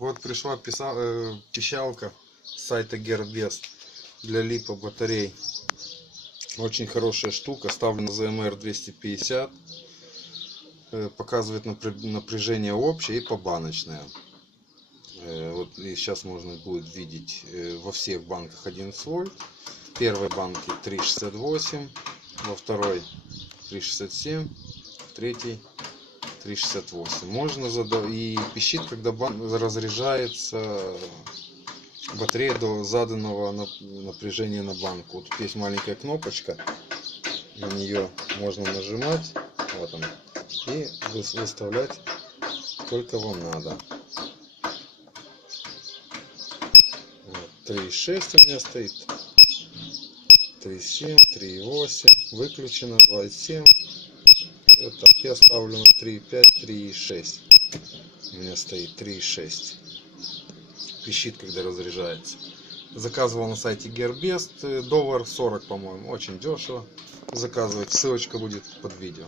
Вот пришла пищалка с сайта Gearbest для липа батарей. Очень хорошая штука, ставлю на ZMR 250. Показывает напряжение общее и побаночное. Вот и сейчас можно будет видеть во всех банках 11 вольт. В первой банке 3,68, во второй 3,67, в третьей 3,68. Можно и пищит, когда разряжается батарея до заданного напряжения на банку. Вот тут есть маленькая кнопочка, на нее можно нажимать, вот она, и выставлять сколько вам надо. 3,6 у меня стоит, 3,7, 3,8, выключено, 2,7. Вот так я ставлю на 3,5, 3,6. У меня стоит 3,6. Пищит, когда разряжается. Заказывал на сайте Gearbest, $40, по-моему. Очень дешево заказывать. Ссылочка будет под видео.